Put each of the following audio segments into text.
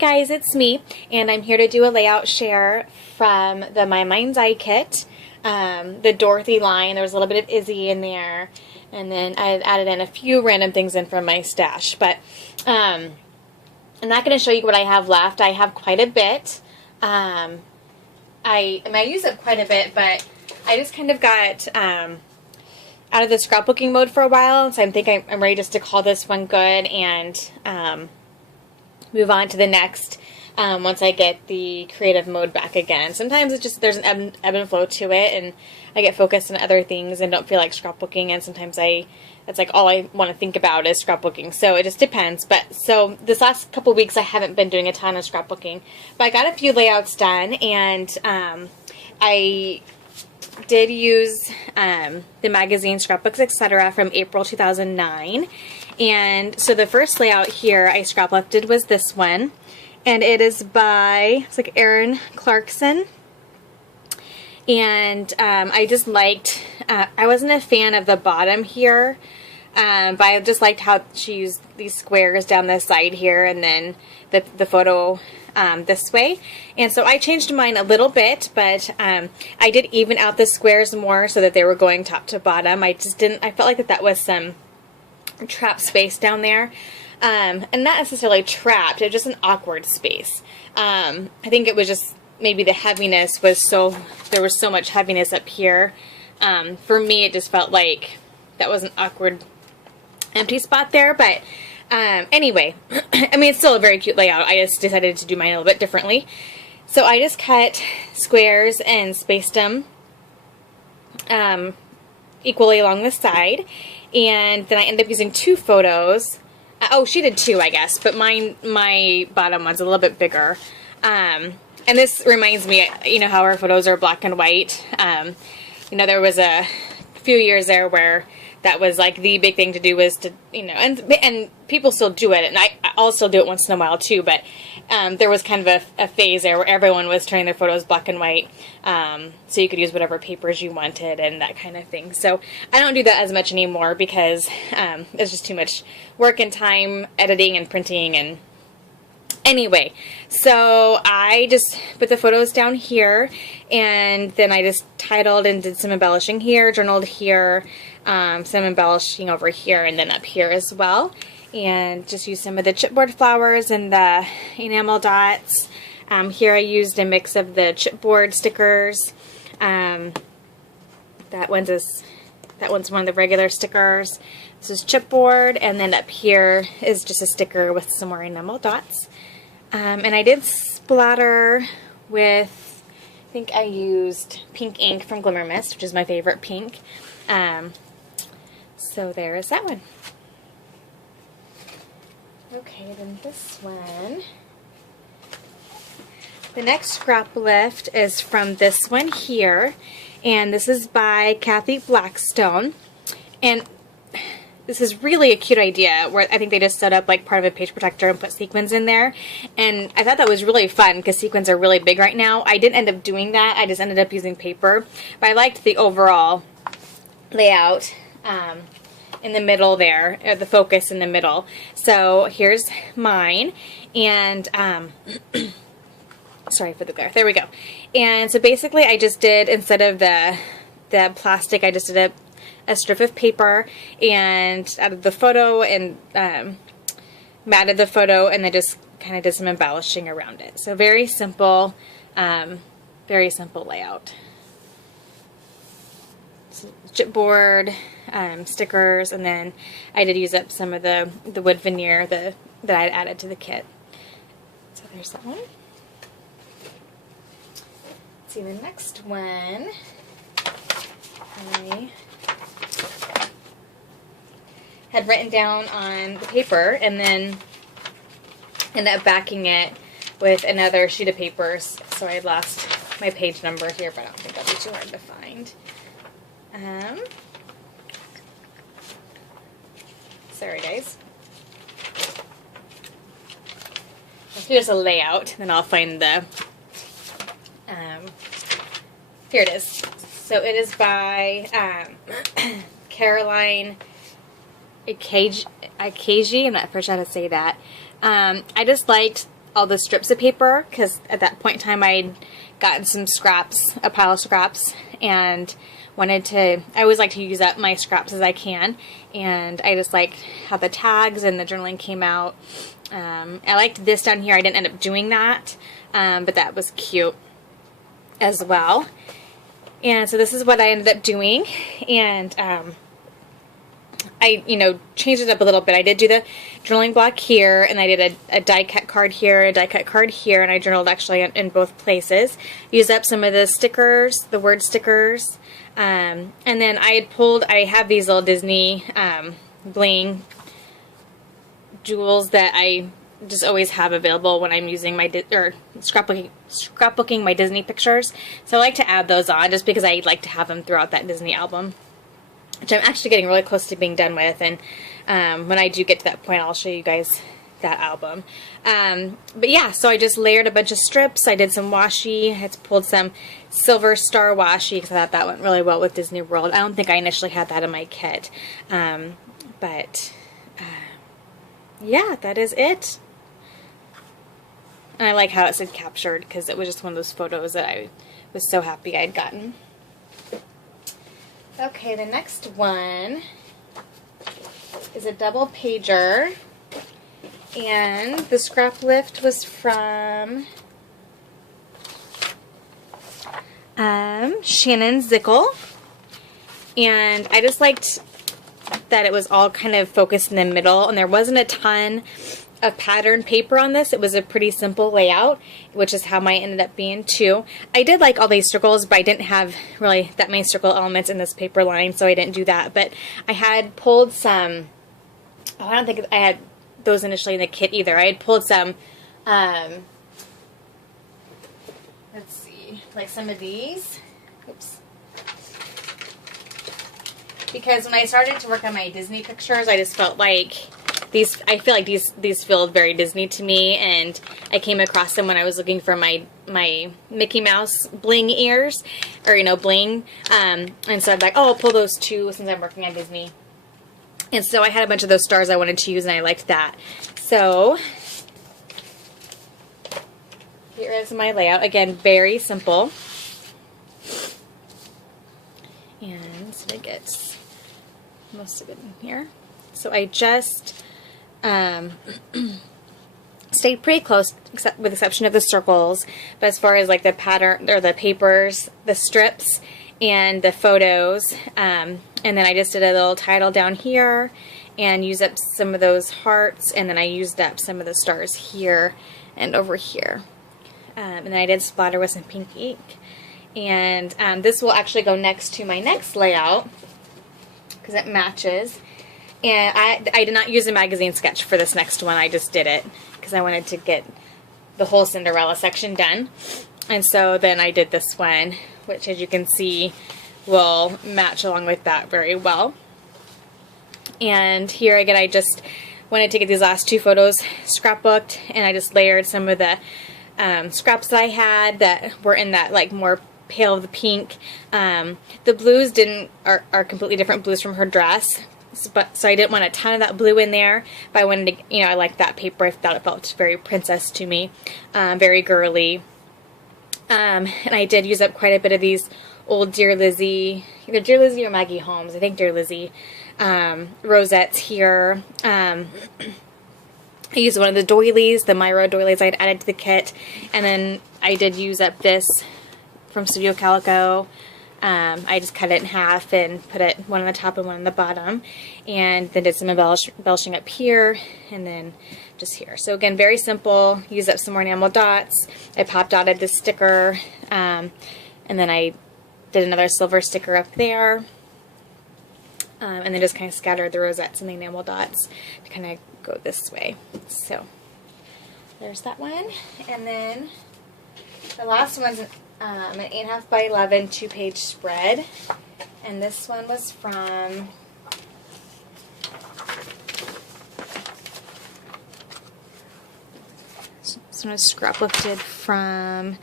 Guys, it's me, and I'm here to do a layout share from the My Mind's Eye kit. The Dorothy line, there was a little bit of Izzy in there, and then I added in a few random things in from my stash, but I'm not going to show you what I have left. I have quite a bit. I use up quite a bit, but I just kind of got out of the scrapbooking mode for a while, so I'm ready just to call this one good and move on to the next once I get the creative mode back again. Sometimes it's just there's an ebb and flow to it, and I get focused on other things and don't feel like scrapbooking, and sometimes it's like all I want to think about is scrapbooking. So it just depends. But so this last couple weeks I haven't been doing a ton of scrapbooking, but I got a few layouts done, and I did use the magazine Scrapbooks, etc. from April 2009. And so the first layout here I scrap-lifted was this one, and it is by, it's like Erin Clarkson. And I just liked, I wasn't a fan of the bottom here, but I just liked how she used these squares down the side here, and then the photo this way. And so I changed mine a little bit, but I did even out the squares more so that they were going top to bottom. I felt like that was some trapped space down there, and not necessarily trapped, it was just an awkward space. I think it was just maybe the heaviness was there was so much heaviness up here. For me it just felt like that was an awkward empty spot there, but anyway, I mean, it's still a very cute layout. I just decided to do mine a little bit differently. So I just cut squares and spaced them equally along the side, and then I ended up using two photos. Oh, she did two, I guess, but my bottom one's a little bit bigger. And this reminds me, you know how our photos are black and white. You know, there was a few years there where that was like the big thing to do, was to, you know, and people still do it, and I'll still do it once in a while too, but there was kind of a phase there where everyone was turning their photos black and white, so you could use whatever papers you wanted and that kind of thing. So I don't do that as much anymore because it's just too much work and time editing and printing. And anyway, so I just put the photos down here, and then I just titled and did some embellishing here, journaled here, some embellishing over here, and then up here as well. And just used some of the chipboard flowers and the enamel dots. Here I used a mix of the chipboard stickers. That one's one of the regular stickers. This is chipboard, and then up here is just a sticker with some more enamel dots. And I did splatter with, I think I used pink ink from Glimmer Mist, which is my favorite pink. So there is that one. Okay, then this one. The next scrap lift is from this one here, and this is by Kathy Blackstone. And this is really a cute idea, where I think they just set up like part of a page protector and put sequins in there. And I thought that was really fun because sequins are really big right now. I didn't end up doing that. I just ended up using paper. But I liked the overall layout in the middle there, the focus in the middle. So here's mine. And sorry for the glare. There we go. And so basically I just did, instead of the plastic, I just did a strip of paper and added the photo and matted the photo, and then just kind of did some embellishing around it. So very simple layout. So chipboard, stickers, and then I did use up some of the wood veneer that I had added to the kit. So there's that one. Let's see the next one. I had written down on the paper, and then ended up backing it with another sheet of papers. So I lost my page number here, but I don't think that'll be too hard to find. Sorry guys. Here's a layout, then I'll find the, here it is. So it is by Caroline Ikeji. I'm not sure how to say that. I just liked all the strips of paper, because at that point in time I'd gotten some scraps, a pile of scraps, and I always like to use up my scraps as I can, and I just like how the tags and the journaling came out. I liked this down here. I didn't end up doing that, but that was cute as well. And so this is what I ended up doing, and I, changed it up a little bit. I did do the journaling block here, and I did a die cut card here, a die cut card here, and I journaled actually in both places. Used up some of the stickers, the word stickers, and then I have these little Disney bling jewels that I just always have available when I'm using my scrapbooking my Disney pictures. So I like to add those on just because I like to have them throughout that Disney album, which I'm actually getting really close to being done with, and when I do get to that point, I'll show you guys that album. But yeah, so I just layered a bunch of strips. I did some washi. I had pulled some Silver Star washi because I thought that went really well with Disney World. I don't think I initially had that in my kit, but yeah, that is it. And I like how it said captured because it was just one of those photos that I was so happy I'd gotten. Okay, the next one is a double pager, and the scrap lift was from Shannon Zickel, and I just liked that it was all kind of focused in the middle, and there wasn't a ton of pattern paper on this. It was a pretty simple layout, which is how mine ended up being too. I did like all these circles, but I didn't have really that many circle elements in this paper line, so I didn't do that. But I had pulled some, I don't think I had those initially in the kit either. I had pulled some, let's see, like some of these. Oops. Because when I started to work on my Disney pictures, I just felt like I feel like these feel very Disney to me, and I came across them when I was looking for my Mickey Mouse bling ears, or bling, and so I'd like, oh, I'll pull those two since I'm working on Disney. And so I had a bunch of those stars I wanted to use, and I liked that. So here is my layout. Again, very simple. And so I get most of it in here. So I just stayed pretty close, with the exception of the circles. But as far as like the pattern or the papers, the strips, and the photos, and then I just did a little title down here and used up some of those hearts, and then I used up some of the stars here and over here. And then I did splatter with some pink ink. And this will actually go next to my next layout because it matches. And I did not use a magazine sketch for this next one. I just did it because I wanted to get the whole Cinderella section done. And so then I did this one, which as you can see will match along with that very well. And here again, I just wanted to get these last two photos scrapbooked, and I just layered some of the scraps that I had that were in that like more pale of the pink. The blues are completely different blues from her dress. So I didn't want a ton of that blue in there, but I wanted to, I liked that paper. I thought it felt very princess to me, very girly. And I did use up quite a bit of these old Dear Lizzie, either Dear Lizzie or Maggie Holmes, I think Dear Lizzie, rosettes here. I used one of the doilies, the Myra doilies I'd added to the kit, and then I did use up this from Studio Calico. I just cut it in half and put it one on the top and one on the bottom, and then did some embellishing up here and then just here. So again, very simple. Used up some more enamel dots. I pop dotted this sticker, and then I did another silver sticker up there, and then just kind of scattered the rosettes and the enamel dots to kind of go this way. So there's that one, and then the last one's an 8.5 by 11 2-page spread, and this one was from this one was scrapbooked from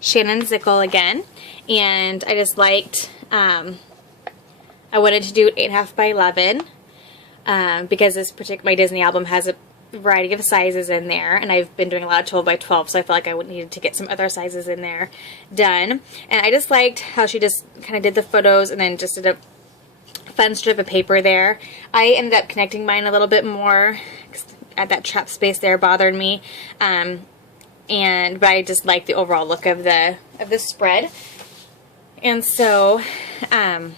Shannon Zickel again, and I just liked I wanted to do 8.5 by 11. because my Disney album has a variety of sizes in there, and I've been doing a lot of 12 by 12, so I felt like I would need to get some other sizes in there done. And I just liked how she just kind of did the photos and then just did a fun strip of paper there. I ended up connecting mine a little bit more. That trap space there bothered me, but I just like the overall look of the spread. And so I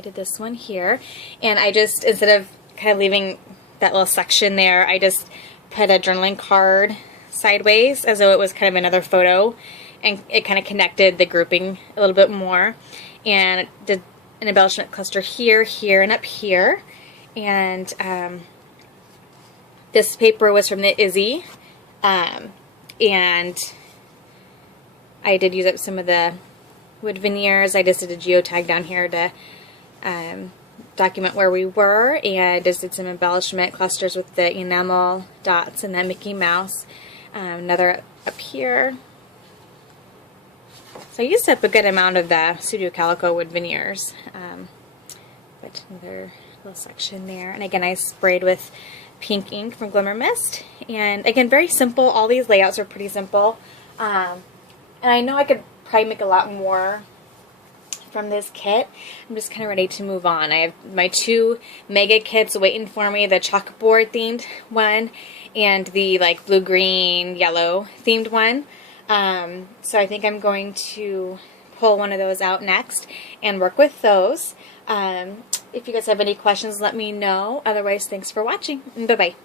did this one here, and I just, instead of kind of leaving that little section there, I just put a journaling card sideways as though it was kind of another photo, and it kind of connected the grouping a little bit more, and did an embellishment cluster here, here, and up here. And this paper was from the Izzy, and I did use up some of the wood veneers. I just did a geotag down here to document where we were, and just did some embellishment clusters with the enamel dots and that Mickey Mouse. Another up here. So I used up a good amount of the Studio Calico wood veneers. But another little section there. And again, I sprayed with pink ink from Glimmer Mist. And again, very simple. All these layouts are pretty simple. And I know I could probably make a lot more from this kit. I'm just kind of ready to move on. I have my 2 mega kits waiting for me, the chalkboard themed one and the like blue, green, yellow themed one. So I think I'm going to pull one of those out next and work with those. If you guys have any questions, let me know. Otherwise, thanks for watching. Bye-bye.